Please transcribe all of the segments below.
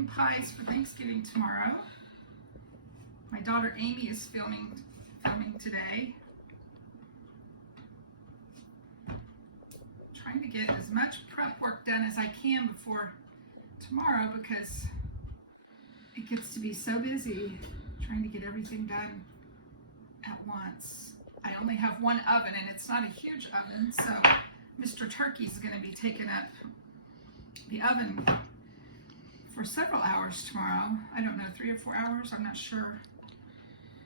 pumpkin pies for Thanksgiving tomorrow. My daughter Amy is filming today. Trying to get as much prep work done as I can before tomorrow because it gets to be so busy trying to get everything done at once. I only have one oven and it's not a huge oven, so Mr. Turkey's going to be taking up the oven for several hours tomorrow. I don't know, 3 or 4 hours, I'm not sure.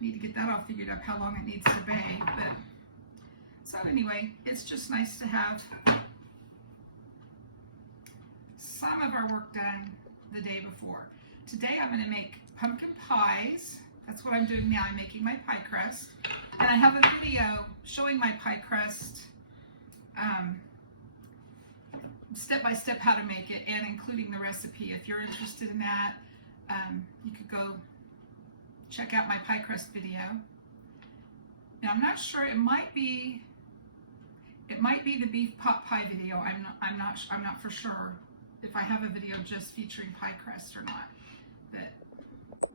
Need to get that all figured out how long it needs to bake. But so anyway, it's just nice to have some of our work done the day before. Today I'm going to make pumpkin pies. That's what I'm doing now. I'm making my pie crust. And I have a video showing my pie crust, step by step how to make it and including the recipe. If you're interested in that, you could go check out my pie crust video. Now I'm not sure, it might be the beef pot pie video. I'm not for sure if I have a video just featuring pie crust or not. But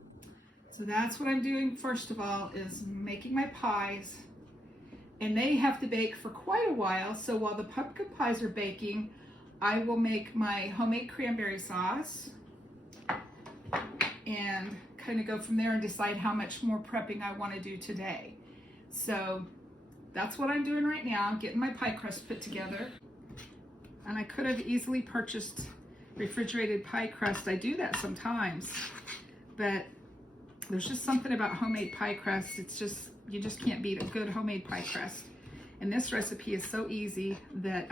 so that's what I'm doing first of all, is making my pies, and they have to bake for quite a while. So while the pumpkin pies are baking, I will make my homemade cranberry sauce and kind of go from there and decide how much more prepping I want to do today. So that's what I'm doing right now, getting my pie crust put together. And I could have easily purchased refrigerated pie crust. I do that sometimes, but there's just something about homemade pie crust. It's just, you just can't beat a good homemade pie crust. And this recipe is so easy that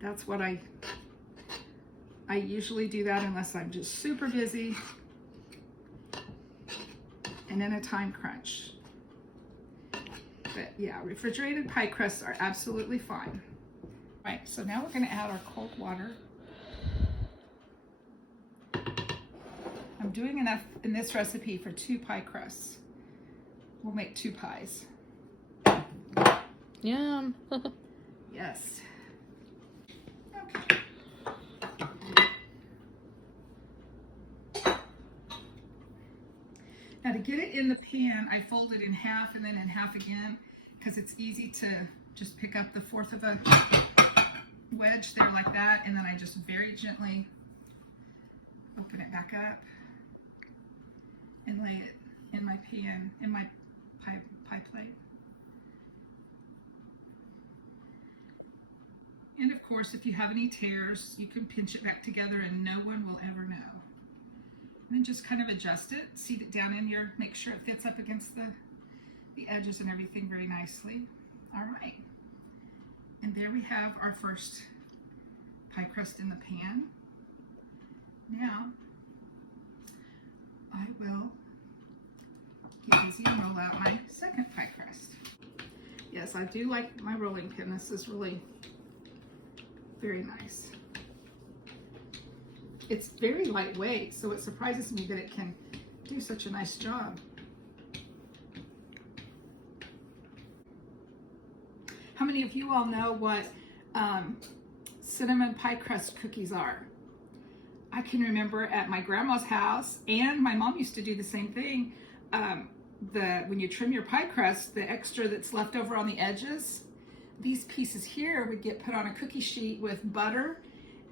that's what I usually do that unless I'm just super busy and in a time crunch. But yeah, refrigerated pie crusts are absolutely fine. Right, so now we're going to add our cold water. I'm doing enough in this recipe for 2 pie crusts. We'll make 2 pies. Yum. Yes. Okay. Now to get it in the pan, I fold it in half and then in half again, because it's easy to just pick up the 1/4 of a wedge there like that, and then I just very gently open it back up and lay it in my pan, in my pie plate. And of course, if you have any tears, you can pinch it back together and no one will ever know. And then just kind of adjust it, seat it down in here, make sure it fits up against the edges and everything very nicely. All right. And there we have our first pie crust in the pan. Now, I will get busy and roll out my second pie crust. Yes, I do like my rolling pin. This is really very nice. It's very lightweight, so it surprises me that it can do such a nice job. How many of you all know what cinnamon pie crust cookies are? I can remember at my grandma's house, and my mom used to do the same thing. When you trim your pie crust, the extra that's left over on the edges, these pieces here would get put on a cookie sheet with butter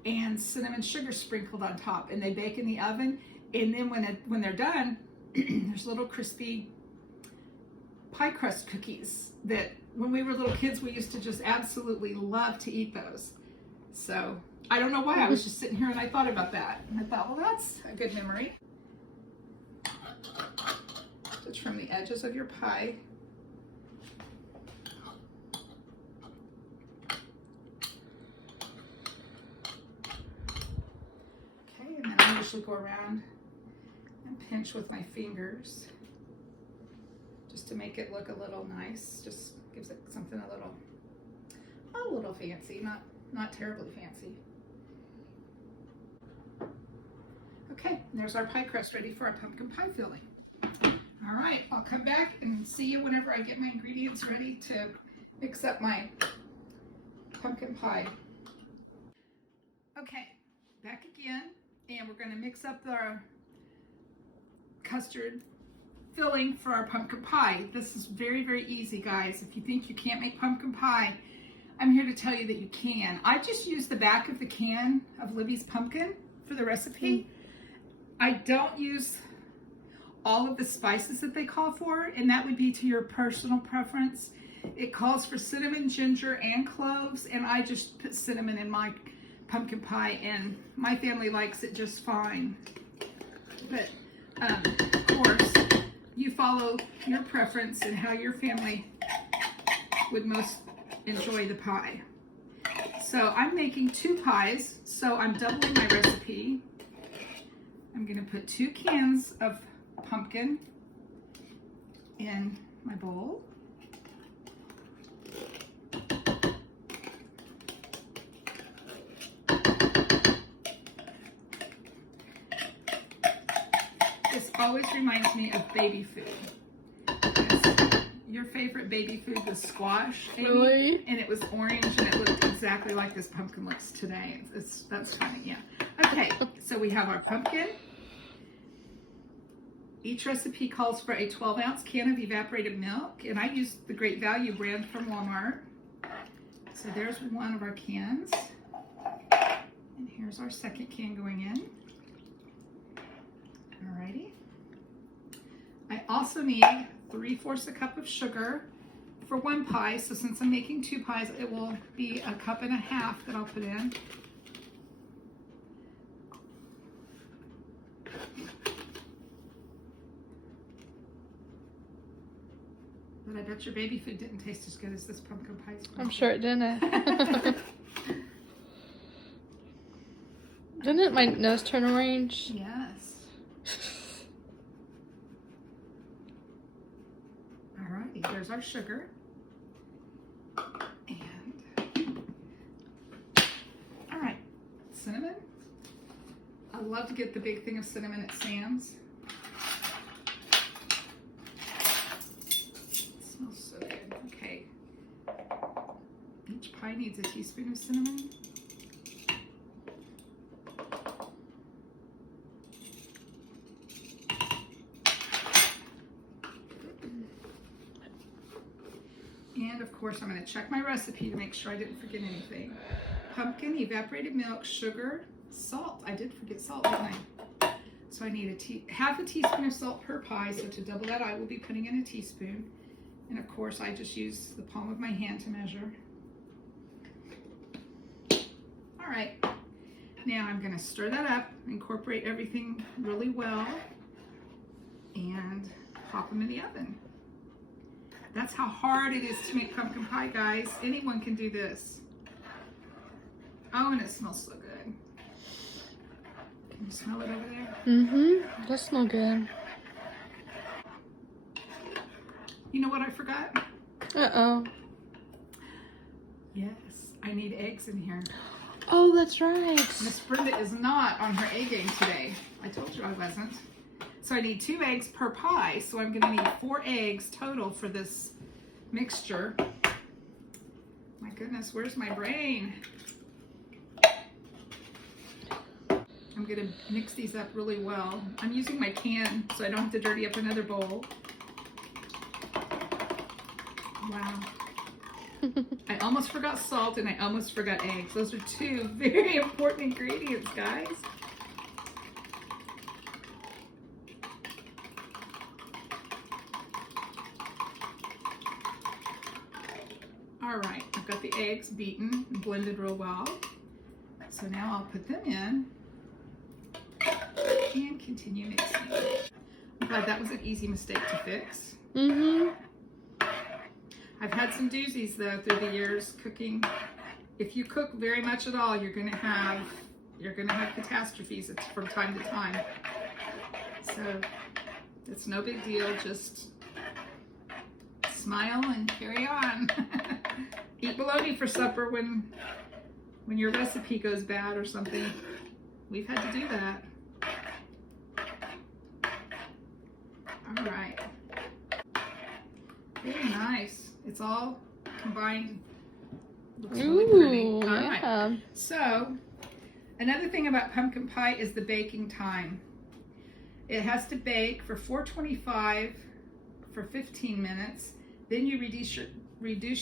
and cinnamon sugar sprinkled on top, and they bake in the oven. And then when they're done, there's little crispy pie crust cookies that when we were little kids, we used to just absolutely love to eat those. So I don't know why, I was just sitting here and I thought about that. And I thought, well, that's a good memory. To trim the edges of your pie. Okay, and then I usually go around and pinch with my fingers just to make it look a little nice. Just gives it something a little fancy, not terribly fancy. Okay, and there's our pie crust ready for our pumpkin pie filling. All right, I'll come back and see you whenever I get my ingredients ready to mix up my pumpkin pie. Okay, back again. And we're going to mix up our custard filling for our pumpkin pie. This is very, very easy, guys. If you think you can't make pumpkin pie, I'm here to tell you that you can. I just used the back of the can of Libby's pumpkin for the recipe. I don't use all of the spices that they call for, and that would be to your personal preference. It calls for cinnamon, ginger, and cloves, and I just put cinnamon in my pumpkin pie, and my family likes it just fine. But of course, you follow your preference and how your family would most enjoy the pie. So I'm making 2 pies, so I'm doubling my recipe. I'm going to put 2 cans of pumpkin in my bowl. This always reminds me of baby food. Your favorite baby food was squash, Amy, really? And it was orange, and it looked exactly like this pumpkin looks today. That's funny, yeah. Okay, so we have our pumpkin. Each recipe calls for a 12-ounce can of evaporated milk, and I use the Great Value brand from Walmart. So there's one of our cans, and here's our second can going in. Alrighty. I also need 3/4 a cup of sugar for 1 pie. So since I'm making 2 pies, it will be 1.5 cups that I'll put in. But I bet your baby food didn't taste as good as this pumpkin pie. I'm sure it didn't. Didn't my nose turn orange? Yes. Alrighty, there's our sugar. And, alright, cinnamon. I love to get the big thing of cinnamon at Sam's. It smells so good. Okay. Each pie needs a teaspoon of cinnamon. And of course, I'm going to check my recipe to make sure I didn't forget anything. Pumpkin, evaporated milk, sugar, salt. I did forget salt, didn't I? So I need half a teaspoon of salt per pie. So to double that, I will be putting in a teaspoon. And of course, I just use the palm of my hand to measure. All right. Now I'm going to stir that up, incorporate everything really well, and pop them in the oven. That's how hard it is to make pumpkin pie, guys. Anyone can do this. Oh, and it smells so good. Can you smell it over there? Mm-hmm. Does smell good. You know what I forgot? Uh-oh. Yes, I need eggs in here. Oh, that's right. Miss Brenda is not on her A game today. I told you I wasn't. So I need 2 eggs per pie. So I'm going to need 4 eggs total for this mixture. My goodness, where's my brain? I'm going to mix these up really well. I'm using my can so I don't have to dirty up another bowl. Wow. I almost forgot salt and I almost forgot eggs. Those are 2 very important ingredients, guys. All right, I've got the eggs beaten and blended real well. So now I'll put them in and continue mixing. I'm glad that was an easy mistake to fix. Mm-hmm. I've had some doozies though through the years cooking. If you cook very much at all, you're gonna have catastrophes from time to time. So it's no big deal. Just smile and carry on. Eat bologna for supper when your recipe goes bad or something. We've had to do that. All right. Very nice. It's all combined. Looks really pretty. All right. So Another thing about pumpkin pie is the baking time. It has to bake for 425 for 15 minutes. Then you reduce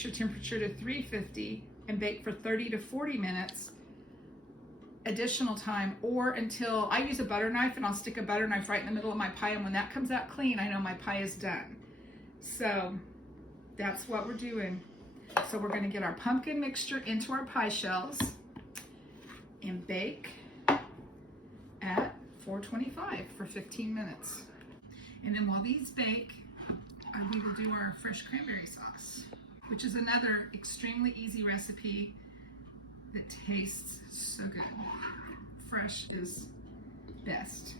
your temperature to 350 and bake for 30 to 40 minutes additional time, or until I use a butter knife, and I'll stick a butter knife right in the middle of my pie, and when that comes out clean, I know my pie is done. So that's what we're doing. So we're going to get our pumpkin mixture into our pie shells and bake at 425 for 15 minutes. And then while these bake, we will do our fresh cranberry sauce, which is another extremely easy recipe that tastes so good. Fresh is best.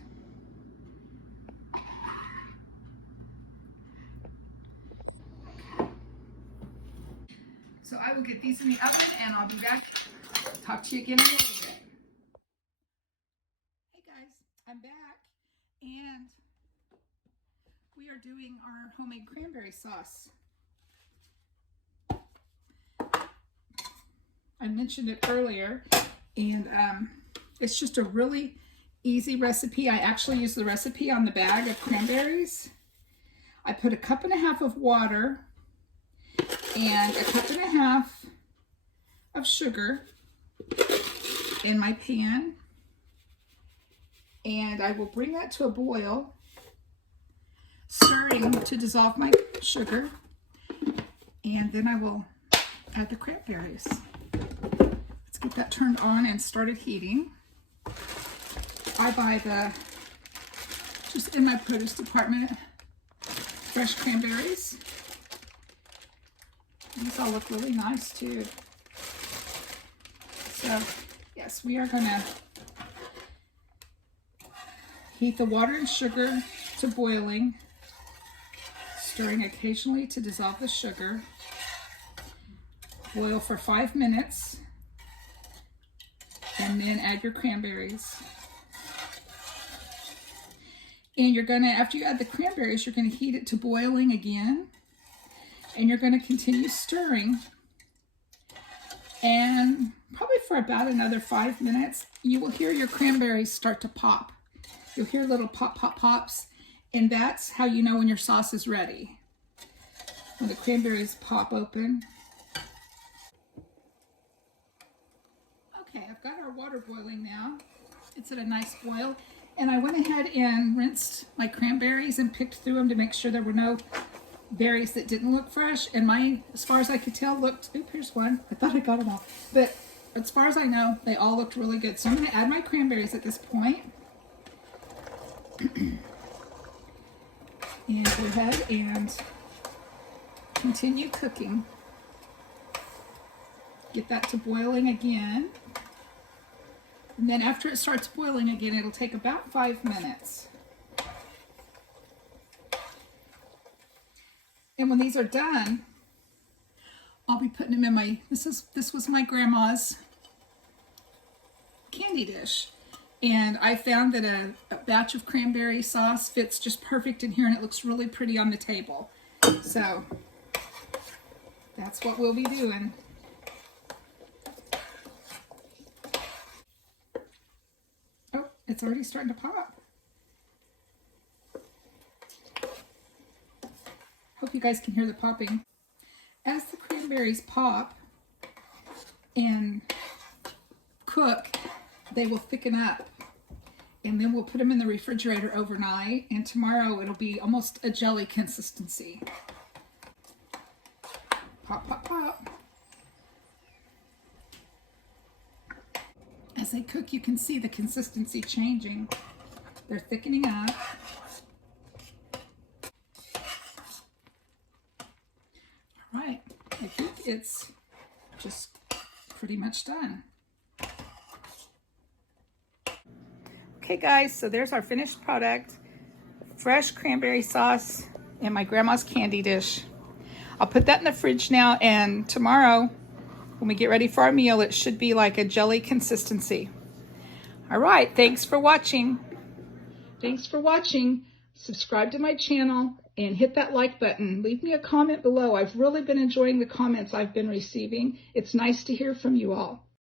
So I will get these in the oven and I'll be back. Talk to you again in a little bit. Hey guys, I'm back and we are doing our homemade cranberry sauce. I mentioned it earlier, and it's just a really easy recipe. I actually use the recipe on the bag of cranberries. I put 1.5 cups of water and 1.5 cups of sugar in my pan, and I will bring that to a boil, stirring to dissolve my sugar, and then I will add the cranberries. Let's get that turned on and started heating. I buy just in my produce department, fresh cranberries. These all look really nice too. So yes, we are gonna heat the water and sugar to boiling, stirring occasionally to dissolve the sugar. Boil for 5 minutes, and then add your cranberries. And you're gonna, after you add the cranberries, you're gonna heat it to boiling again, and you're gonna continue stirring. And probably for about another 5 minutes, you will hear your cranberries start to pop. You'll hear little pop, pop, pops, and that's how you know when your sauce is ready. When the cranberries pop open. Okay, I've got our water boiling now. It's at a nice boil. And I went ahead and rinsed my cranberries and picked through them to make sure there were no berries that didn't look fresh. And mine, as far as I could tell, looked, oop, here's one. I thought I got them all. But as far as I know, they all looked really good. So I'm going to add my cranberries at this point. And go ahead and continue cooking. Get that to boiling again. And then after it starts boiling again, it'll take about 5 minutes. And when these are done, I'll be putting them in my, this was my grandma's candy dish. And I found that a batch of cranberry sauce fits just perfect in here, and it looks really pretty on the table. So that's what we'll be doing. Oh, it's already starting to pop. Hope you guys can hear the popping. As the cranberries pop and cook, they will thicken up, and then we'll put them in the refrigerator overnight, and tomorrow it'll be almost a jelly consistency. Pop, pop, pop. As they cook, you can see the consistency changing. They're thickening up. All right, I think it's just pretty much done. Okay guys, so there's our finished product. Fresh cranberry sauce in my grandma's candy dish. I'll put that in the fridge now, and tomorrow when we get ready for our meal, it should be like a jelly consistency. All right, thanks for watching. Thanks for watching. Subscribe to my channel and hit that like button. Leave me a comment below. I've really been enjoying the comments I've been receiving. It's nice to hear from you all.